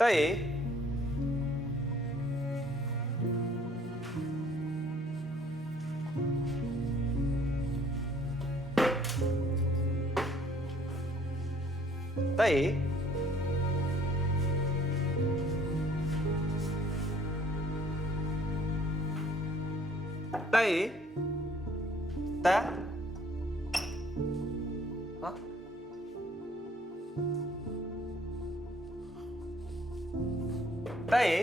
တက်ရေတ တက်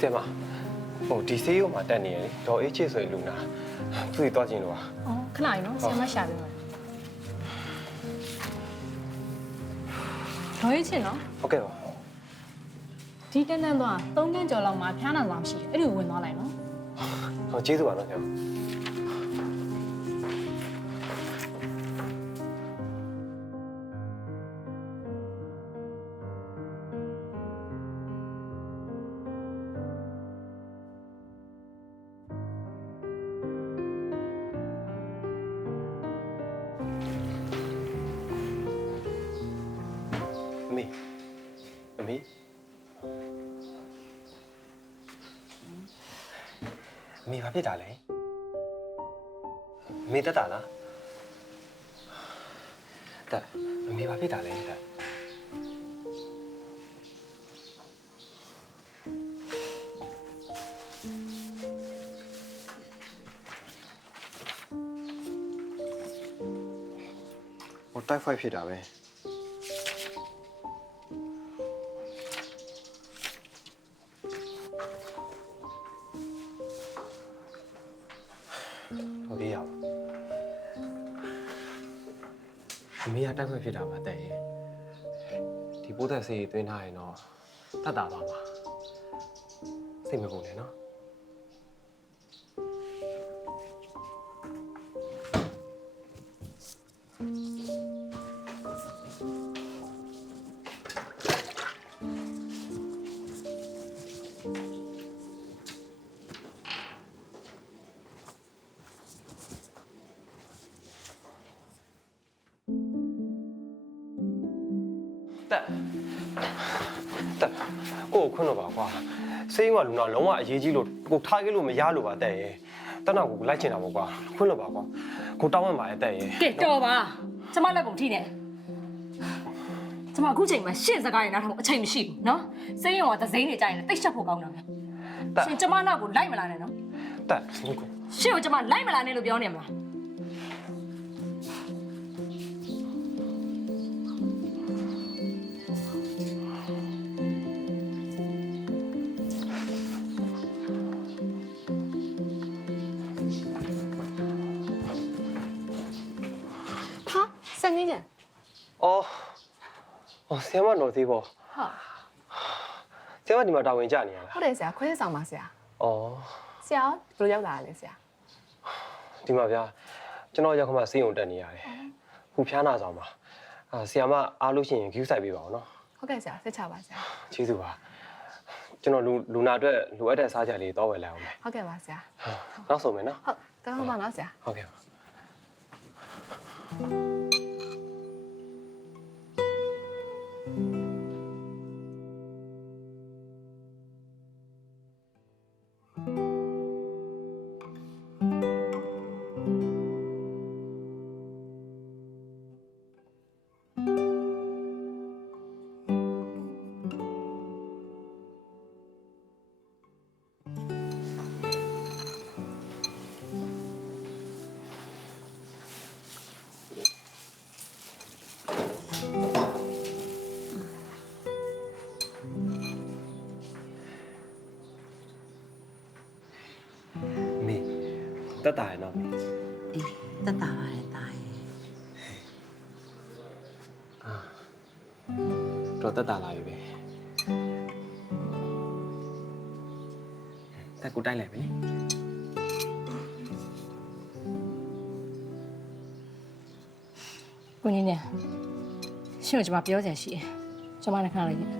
ဆရာမဟိုဒီဆေးရုံမှာတက်နေရလေဒေါ်အေးချစ်ဆိုရင်လူနာသူ့ကြီးတွားခြင်းလို့ပါ။အော်ခဏလေးနော်ဆရာမရှာပေးမယ်။ဒေါ်ရချင်းနော်ဟုတ်ကဲ့ပါဒီတန်းတန်းသွား၃တန်းကျော်လောက်မှာဖျားနာဆောင်ရှိတယ်အဲ့ဒီကိုဝင်သွားလိုက်နော်ဟောကျေးဇူးပါနော်ဆရာမ မေအမေဘာဖြစ်တာလဲအမေတက်တာလားတက်အမေဘာဖြစ်တာလဲတက်ဟိုတိုက်ဖိုက်ဖြစ်တာပဲ ကတက်ခွင့်ဖြစ်တာပါတဲ့ရင်ဒီပိုးသက်ဆေးသွင်းထားရင်တော့တတ်တာပါမှာစိတ်မပူနဲ့နော် တက်တက်ကိုကိုခွန်းတော့ပါကွာစိတ်ကလူနာလုံးဝအရေးကြီးလို့ကိုထားခဲ့လို့မရလို့ပါတက်ရဲ့တက်တော့ကိုလိုက်ချင်တာပေါ့ကွာခွန်းတော့ပါကွာကိုတောင်းမှမှာရဲ့တက်ရဲ့ကဲတော်ပါကျမလက်ကုန်ထိနေကျမအခုချိန်မှာရှင့်စကားရနားထောင်အချိန်မရှိဘူးနော်စိတ်ရုံကသစိမ်းနေကြရင်လည်းတိတ်ရှက်ဖို့ကောင်းတာပဲတက်ရှင်ကျမနောက်ကိုလိုက်မလာနဲ့နော်တက်ကိုကိုရှင့်ကိုကျမလိုက်မလာနဲ့လို့ပြောနေမှာဟာ အော်အော်ဆရာမတော်သေးပေါ့ဟာဆရာမဒီမှာတာဝန်ကြနေရလားဟုတ်တယ်ဆရာခွဲဆောင်ပါဆရာအော်ဆရာဘယ်လိုရောက်လာလဲဆရာဒီမှာဗျာကျွန်တော်ရောက်ခမစေးုံတက်နေရတယ်ဟူဖျားနာဆောင်ပါအာဆရာမအားလို့ရှိရင် view ဆိုင်ပေးပါအောင်နော်ဟုတ်ကဲ့ဆရာဆက်ချပါဆရာကျေးဇူးပါကျွန်တော်လူလူနာအတွက်လိုအပ်တဲ့စားကြလေးတော့ဝယ်လိုက်အောင်မယ်ဟုတ်ကဲ့ပါဆရာနောက်ဆုံးမယ်နော်ဟုတ်တောင်းပါနော်ဆရာဟုတ်ကဲ့ပါ တက်တာရနော်မေအေးတက်တာပါလေတာရဲ့တော့တက်တာလာပြီပဲတက်ကူတိုက်လိုက်မယ်ကိုကြီးညရှင့်ကိုကျမပြောချင်ရှိတယ်ကျမလည်းခဏလေးညတားလိုက်ပါလိုက်မ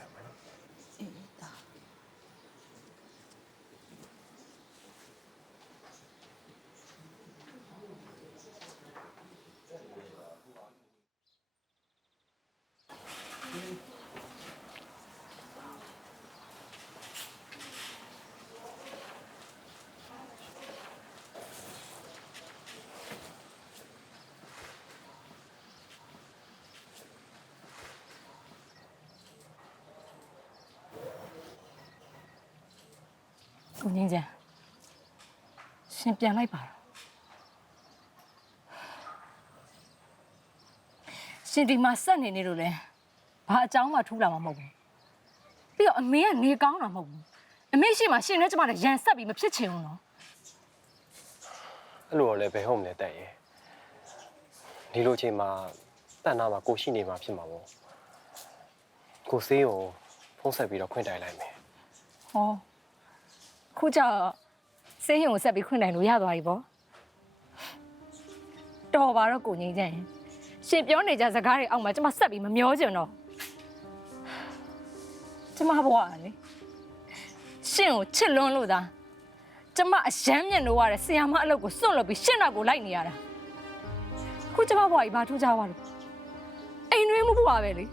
ယ် ကိုကြီးညရှင်ပြန်လိုက်ပါတော့ရှင်ဒီမှာဆက်နေနေလို့လဲဘာအကြောင်းမှထူးလာမှာမဟုတ်ဘူးပြီးတော့အမေကနေကောင်းတာမဟုတ်ဘူးအမေရှိမှရှင်နဲ့ကျမလည်းရန်ဆက်ပြီးမဖြစ်ချင်ဘူးနော်အဲ့လိုတော့လည်းဘယ်ဟုတ်မလဲတက်ရဲ့ဒီလိုအချိန်မှာတန်နာမှာကိုရှိနေမှာဖြစ်မှာပေါ့ကိုစေးကိုဖုံးဆက်ပြီးတော့ခွင့်တိုင်လိုက်မယ်ဟော ခုကျစေးရုံကိုဆက်ပြီးခွင့်နိုင်လို့ရသွားပြီပေါ့တော်ပါတော့ကိုငိမ့်ချင်ရှင်ပြောနေကြစကားတွေအောက်မှာကျမဆက်ပြီးမမျောချင်တော့ကျမဘွားကလေရှင်ကိုချစ်လွန်းလို့သာကျမအယမ်းမြင်လို့ရတဲ့ဆီယာမအလုပ်ကိုစွန့်လွတ်ပြီးရှင်နောက်ကိုလိုက်နေရတာခုကျမဘွားကြီးဘာထူးကြပါလို့အိမ်နှွေးမှုဘွားပဲလေ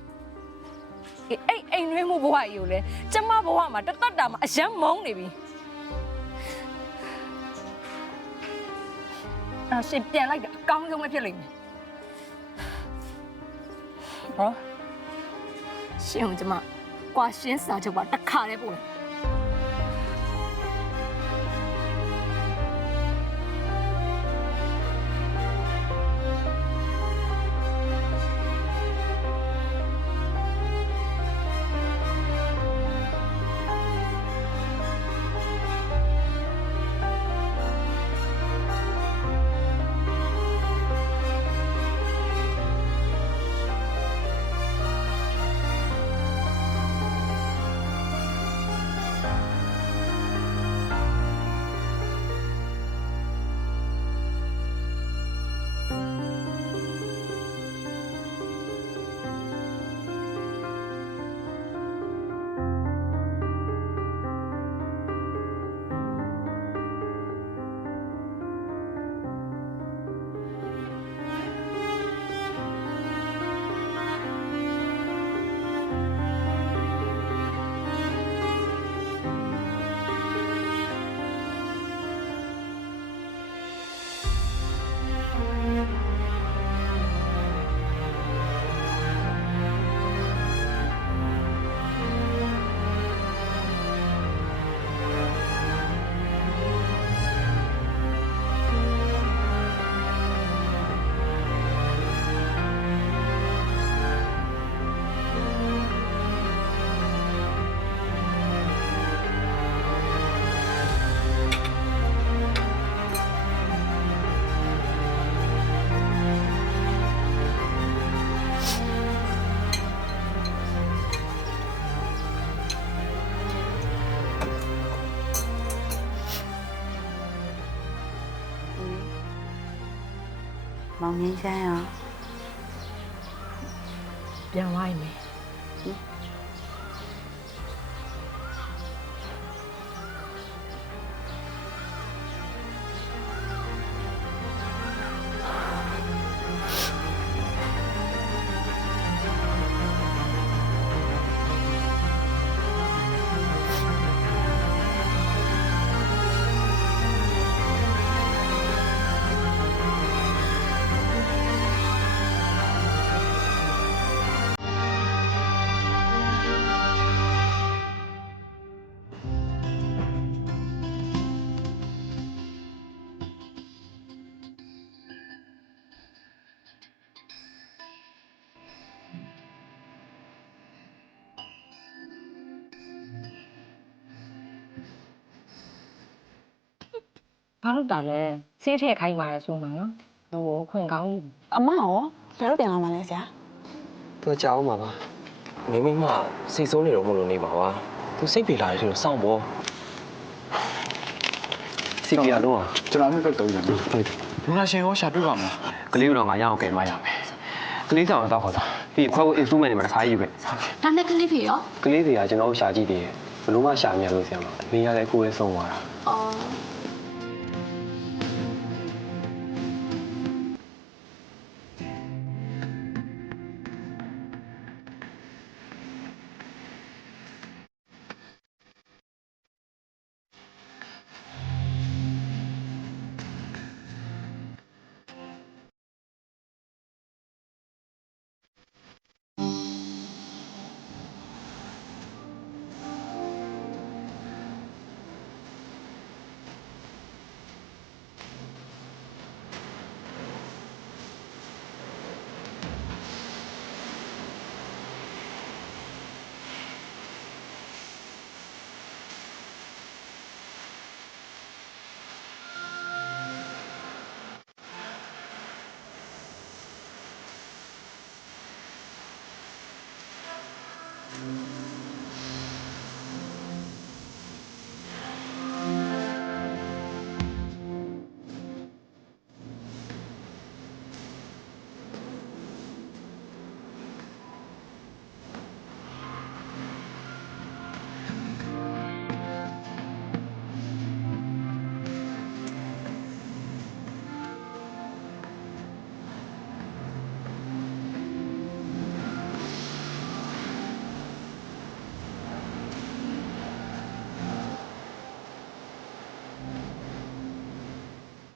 အေးအဲ့အိမ်ရွေးမှုဘဝကြီးကိုလေကျမဘဝမှာတသက်တာမှာအယမ်းမုန်းနေပြီ အဲ့ရှင်ပြန်လိုက်တာအကောင်းဆုံးပဲဖြစ်လိမ့်မယ်ဟောရှင်ကကျမကွာရှင်းစာချုပ်ပါတစ်ခါတည်းပို့လိုက် င်ငင်းချမ်းရောပြန်သွားရင်မယ် ဘာလို့တာလဲစေးထည့်ခိုင်းပါလေဆိုမှာနော်ဟိုခွင့်ကောင်းအမရောဘယ်တော့ပြန်လာမှာလဲဆရာသူကြောက်အောင်ပါပါမိမိမစိတ်ဆိုးနေတော့မလို့နေပါပါသူစိတ်ပြေလာတယ်ဆိုတော့စောင့်ပေါ်စီပီယာလုံးအောင်ကျွန်တော်လည်းတော့တုံးတယ်ဟုတ်တယ်လူနာရှင်ရောရှာတွေ့ပါမလားကလေးကတော့ငါရအောင်ကယ်မရမယ်ကလေးဆောင်တော့ခေါ်တာပြီးခွဲဖို့ instrument တွေမှာတစ်ခါယူခဲ့ဒါနဲ့ကလေးဖေရောကလေးတွေကကျွန်တော်တို့ရှာကြည့်သေးတယ်ဘလို့မှရှာမရလို့ဆရာမနေရာလည်းကိုယ်ပဲဆုံးသွားတာအော်